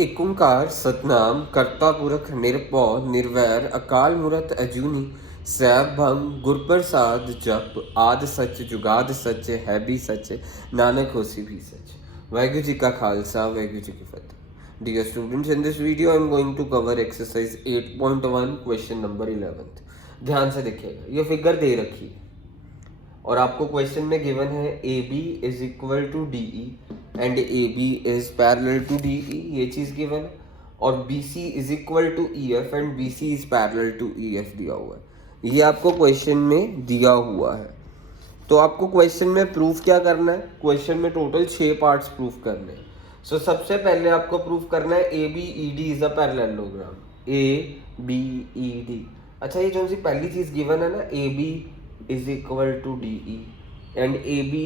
एक ओंकार सतनाम करता पुरख निरभौ निर्वैर अकाल मूरत अजूनी सैभ भंग गुरप्रसाद जप आद सच जुगाद सच है भी सच नानक होसी भी सच। वाहिगुरु जी का खालसा वाहिगुरु जी की फतेह। Dear students, in this video I am going to cover exercise 8.1 question number 11। ध्यान से देखिएगा, ये फिगर दे रखी है और आपको क्वेश्चन में गिवन है A B is equal to D E and A B is parallel to D E, ये चीज गिवन है। और B C is equal to E F and B C is parallel to E F दिया हुआ है। ये आपको question में दिया हुआ है। तो आपको क्वेश्चन में प्रूफ क्या करना है? क्वेश्चन में टोटल 6 पार्ट्स प्रूफ करने हैं। सो सबसे पहले आपको प्रूफ करना है A B E D is a parallelogram. A B E D, अच्छा ये जो सी पहली चीज गिवन है ना, A B is equal to D E and A B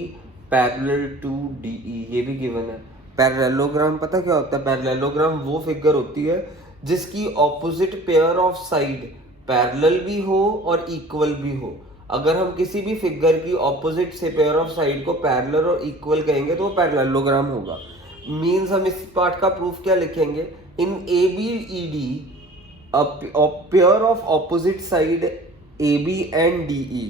parallel to D E, ये भी गिवन है। पैरेललोग्राम पता क्या होता है? पैरेललोग्राम वो फिगर होती है जिसकी opposite pair of side parallel भी हो और इक्वल भी हो। अगर हम किसी भी फिगर की ऑपोजिट से पेयर ऑफ साइड को पैरेलल और इक्वल कहेंगे तो वो पैरेललोग्राम होगा। मींस हम इस पार्ट का प्रूफ क्या लिखेंगे? In A B E D a pair of opposite side AB and DE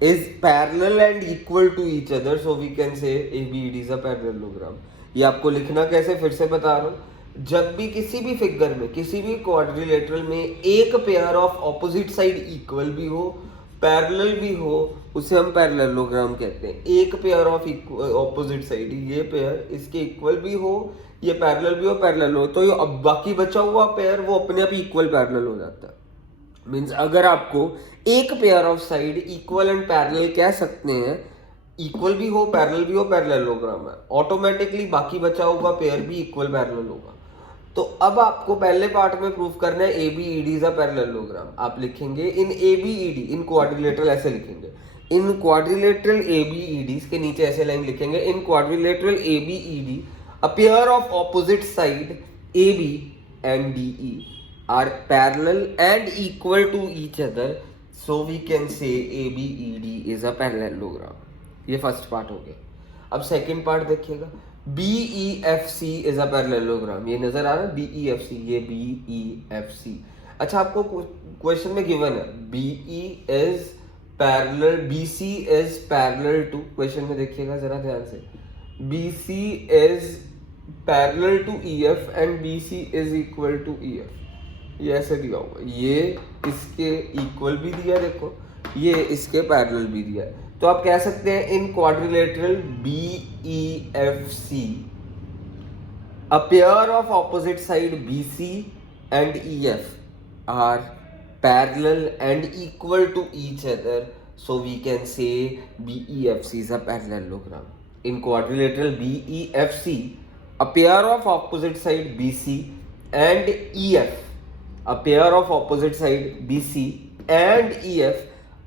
is parallel and equal to each other, so we can say ABED is a parallelogram। ये आपको लिखना कैसे, फिर से बता रहा हूँ। जब भी किसी भी फिगर में, किसी भी क्वाड्रिलेटरल में एक pair of opposite side equal भी हो, पैरेलल भी हो, उसे हम पैरेललोग्राम कहते हैं। एक पेयर ऑफ ऑपोजिट साइड, ये पेयर इसके इक्वल भी हो, ये पैरेलल भी हो, पैरेलल हो, तो ये अब बाकी बचा हुआ पेयर वो अपने आप इक्वल पैरेलल हो जाता है। मींस अगर आपको एक pair of side equal and parallel कह सकते हैं, इक्वल भी हो पैरेलल भी हो, पैरेललोग्राम है, ऑटोमेटिकली बाकी बचा हुआ पेयर भी इक्वल पैरेलल होगा। तो अब आपको पहले पार्ट में प्रूफ करना है A B E D is a parallelogram. आप लिखेंगे in A B E D, in quadrilateral ऐसे लिखेंगे, in quadrilateral A B E D, इसके नीचे ऐसे लाइन लिखेंगे, in quadrilateral A B E D a pair of opposite side AB and DE are parallel and equal to each other, so we can say ABED is a parallelogram। ये first part हो गया। अब second part देखिएगा, BEFC is a parallelogram। ये नजर आ रहा है BEFC, ये BEFC। अच्छा आपको क्वेश्चन में गिवन है BE is parallel, BC is parallel to, question में देखिएगा जरा ध्यान से, BC is parallel to EF and BC is equal to EF। ये ऐसे दिया हुआ, ये इसके इक्वल भी दिया, देखो ये इसके पैरेलल भी दिया है। तो आप कह सकते हैं इन quadrilateral BEFC a pair of opposite side BC and EF are parallel and equal to each other, so we can say BEFC is a parallelogram। In quadrilateral BEFC, a pair of opposite side BC and EF, a pair of opposite side BC and EF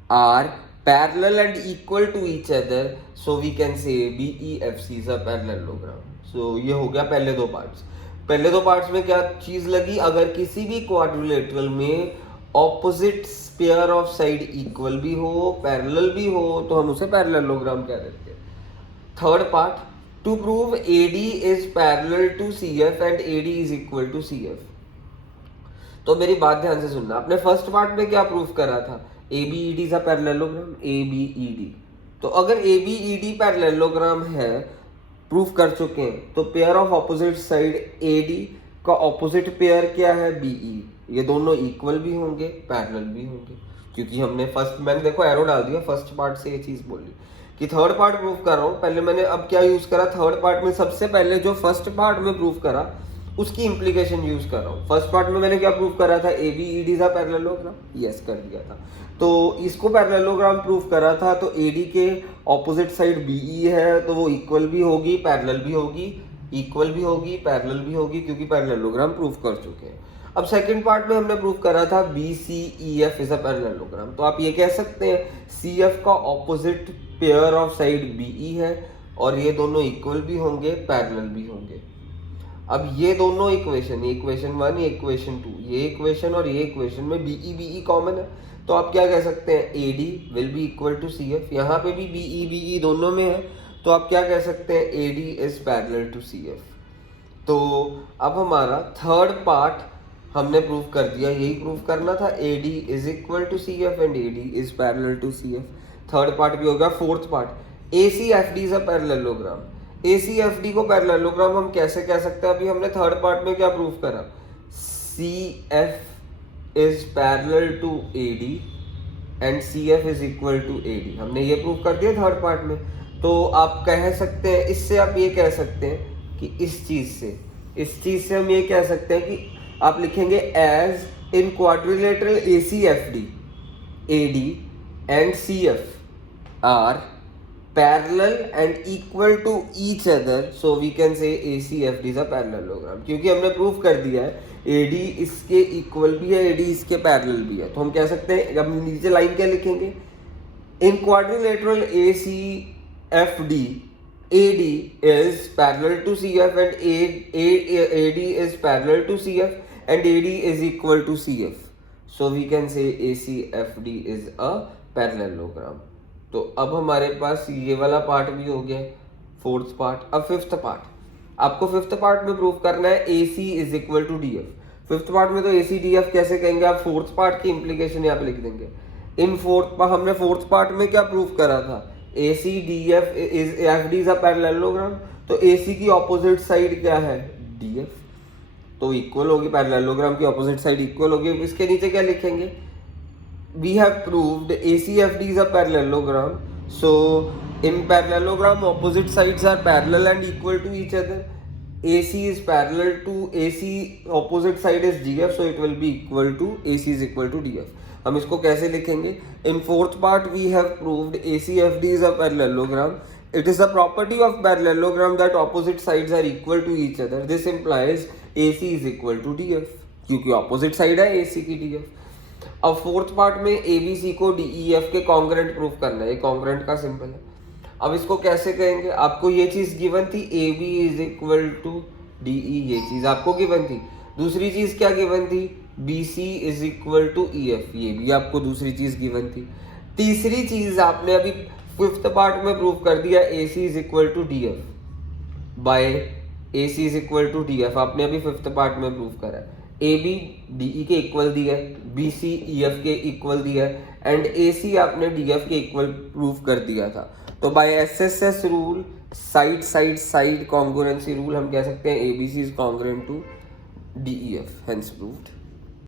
are parallel and equal to each other, so we can say BEFC is a parallelogram। So ये हो गया पहले दो parts. पहले दो parts में क्या चीज लगी? अगर किसी भी क्वाड्रिलेटरल में opposite pair of side equal भी हो, पैरेलल भी हो, तो हम उसे पैरेललोग्राम कह देते हैं। Third part, to prove AD is parallel to CF and AD is equal to CF। तो मेरी बात ध्यान से सुनना, आपने फर्स्ट पार्ट में क्या प्रूफ करा था? ABED is a parallelogram, ABED। तो अगर ABED पैरेललोग्राम है, प्रूफ कर चुके हैं, तो pair of opposite side AD का ऑपोजिट पेयर क्या है? BE। ये दोनों इक्वल भी होंगे, पैरेलल भी होंगे, क्योंकि हमने फर्स्ट, मैंने देखो एरो डाल दिया, फर्स्ट पार्ट से ये चीज बोली कि थर्ड पार्ट प्रूफ कर रहा हूं। पहले मैंने अब क्या यूज करा? थर्ड पार्ट में सबसे पहले जो फर्स्ट पार्ट में प्रूफ करा उसकी इंप्लीकेशन यूज कर रहा हूं। फर्स्ट पार्ट में मैंने क्या प्रूफ करा था? ABED is a parallelogram, yes कर दिया था। तो इसको पैरेललोग्राम प्रूफ करा था, तो AD के ऑपोजिट साइड BE है, तो वो इक्वल भी होगी, पैरेलल भी होगी, इक्वल भी होगी, पैरेलल भी होगी, क्योंकि पैरेललोग्राम प्रूफ कर चुके हैं। अब सेकंड पार्ट में हमने प्रूफ करा था BCEF इज अ पैरेललोग्राम। तो आप ये कह सकते हैं CF का opposite pair of side BE है और ये दोनों इक्वल भी होंगे, पैरेलल भी होंगे। अब ये दोनों इक्वेशन, ये इक्वेशन 1, ये इक्वेशन 2, ये इक्वेशन और ये इक्वेशन में BE कॉमन है, तो आप क्या कह सकते हैं? AD will be equal to CF। यहाँ पे भी BE दोनों में है, तो आप क्या कह सकते हैं? AD is parallel to CF। तो अब हमारा थर्ड पार्ट हमने प्रूव कर दिया, यही प्रूव करना था, AD is equal to CF and AD is parallel to CF। Third part भी हो गया। Fourth part, ACFD is a parallelogram. ACFD को पैरेललोग्राम हम कैसे कह सकते हैं? अभी हमने थर्ड पार्ट में क्या प्रूव करा? CF is parallel to AD and CF is equal to AD। हमने ये प्रूव कर दिया थर्ड पार्ट में। तो आप कह सकते हैं, इससे आप ये कह सकते हैं कि इस चीज से हम ये कह सकते हैं कि आप लिखेंगे as in quadrilateral ACFD AD and CF are parallel and equal to each other, so we can say ACFD is a parallelogram. क्योंकि हमने प्रूव कर दिया है AD इसके इक्वल भी है, AD इसके पैरेलल भी है, तो हम कह सकते हैं, अब नीचे लाइन क्या लिखेंगे? In quadrilateral ACFD AD is parallel to CF and AD is parallel to CF and AD is equal to CF. So we can say ACFD is a parallelogram. तो अब हमारे पास ये वाला पार्ट भी हो गया, फोर्थ पार्ट। अब fifth part, आपको फिफ्थ पार्ट में प्रूव करना है AC is equal to DF। Fifth part में तो AC DF कैसे कहेंगे आप? फोर्थ पार्ट की इंप्लीकेशन यहाँ पे लिख देंगे। इन हमने फोर्थ पार्ट में क्या प्रूव करा था? AC DF is FD is a parallelogram. तो AC की ऑपोजिट साइड क्या है? DF, तो इक्वल होगी, पैरेललोग्राम की ऑपोजिट साइड इक्वल होगी। इसके नीचे क्या लिखेंगे? We have proved ACFD is a parallelogram. So in parallelogram opposite sides are parallel and equal to each other. AC is parallel to AC, opposite side is DF, so it will be equal to AC is equal to DF. हम इसको कैसे लिखेंगे? In fourth part we have proved ACFD is a parallelogram. It is a property of parallelogram that opposite sides are equal to each other. This implies AC is equal to DF, क्योंकि opposite side है AC की DF। अब fourth part में ABC को DEF के congruent proof करना है, ये कॉन्ग्रेंट का सिंपल है। अब इसको कैसे कहेंगे? आपको ये चीज गिवन थी, AB is equal to DE, ये चीज आपको गिवन थी। दूसरी चीज क्या गिवन थी? BC is equal to EF, ये भी आपको दूसरी चीज गिवन थी। तीसरी चीज आपने अभी फिफ्थ पार्ट में प्रूफ कर दिया, AC is equal to DF by AC is equal to DF, आपने अभी फिफ्थ पार्ट में प्रूफ करा है। AB DE के इक्वल दिया है, BC EF के इक्वल दिया है एंड AC आपने DF के इक्वल प्रूफ कर दिया था। तो by SSS rule, side side side congruency rule, हम कह सकते हैं ABC is congruent to DEF, hence proved.